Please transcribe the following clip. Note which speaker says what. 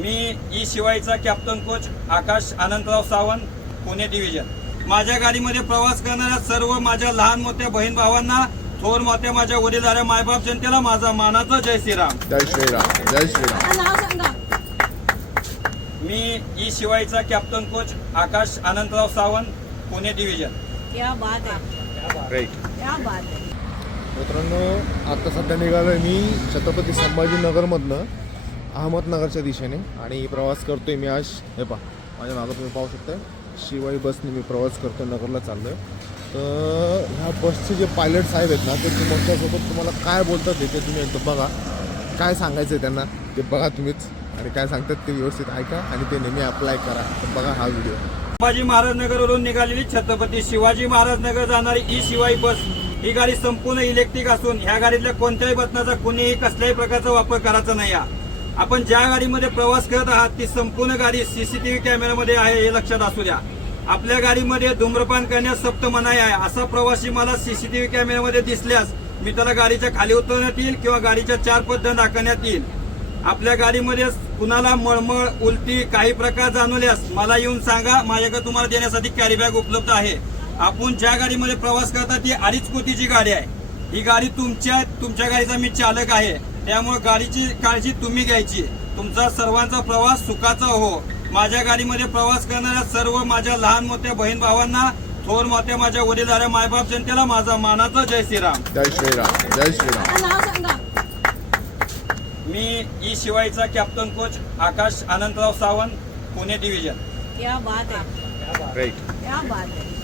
Speaker 1: मी E शिवायचा captain coach Akash Anandrao Sawant Pune division माझ्या गाडीमध्ये प्रवास करणाऱ्या सर्व माझ्या लहान मोठ्या बहीण भावांना थोर मोठ्या माझ्या वडीलधाऱ्या मायबाप जनतेला माझा मानाचा जय श्रीराम.
Speaker 2: जय श्रीराम जय श्रीराम.
Speaker 1: मी ई शिवायचा captain coach Akash Anandrao Sawant Pune division
Speaker 3: क्या बात आहे
Speaker 2: राईट
Speaker 3: क्या बात आहे
Speaker 2: मित्रांनो आता सध्या निघालोय मी छत्रपती संभाजीनगरमधनं. अहमदनगरच्या दिशेने आणि प्रवास करतोय मी आज. हे पा माझ्या मागं तुम्ही पाहू शकता शिवाई बसने मी प्रवास करतो नगरला चाललोय. तर ह्या बसचे जे पायलट साहेब आहेत ना ते तुमच्यासोबत तुम्हाला काय बोलतात ते तुम्ही एकदा बघा. काय सांगायचं आहे त्यांना ते बघा तुम्हीच. आणि काय सांगतात ते व्यवस्थित ऐका आणि ते नेहमी अप्लाय करा. तर बघा हा व्हिडिओ
Speaker 1: शिवाजी महाराज नगरवरून निघालेली छत्रपती शिवाजी महाराज नगर जाणारी ई शिवाई बस. ही गाडी संपूर्ण इलेक्ट्रिक असून ह्या गाडीतल्या कोणत्याही बटनाचा कुणीही कसल्याही प्रकारचा वापर करायचा नाही आहे. आपण ज्या गाडीमध्ये प्रवास करत आहात ती संपूर्ण गाडी सीसीटीव्ही कॅमेऱ्यामध्ये आहे हे लक्षात असू द्या. आपल्या गाडीमध्ये धूम्रपान करण्यास सक्त मनाई आहे. असा प्रवासी मला सीसीटीव्ही कॅमेऱ्यामध्ये दिसल्यास मी त्याला गाडीच्या खाली उतरण्यात येईल किंवा गाडीच्या चार पद्धत दाखवण्यात येईल. आपल्या गाडीमध्ये कुणाला मळमळ उलटी काही प्रकार जाणवल्यास मला येऊन सांगा. माझ्याकडे तुम्हाला देण्यासाठी कॅरी बॅग उपलब्ध आहे. आपण ज्या गाडीमध्ये प्रवास करता ती अडीच कोटीची गाडी आहे. ही गाडी तुमच्या तुमच्या गाडीचा मी चालक आहे. त्यामुळे गाडीची काळजी तुम्ही घ्यायची. तुमचा सर्वांचा प्रवास सुखाचा हो. माझ्या गाडीमध्ये प्रवास करणाऱ्या सर्व माझ्या लहान मोठ्या बहीण भावांना थोर मोठ्या माझ्या वडीलधाऱ्या मायबाप जनतेला माझा मानाचा जय श्रीराम.
Speaker 2: जय श्रीराम जय श्रीराम.
Speaker 1: मी ई शिवायचा captain coach Akash Anandrao Sawant Pune division
Speaker 3: क्या बात क्या आहे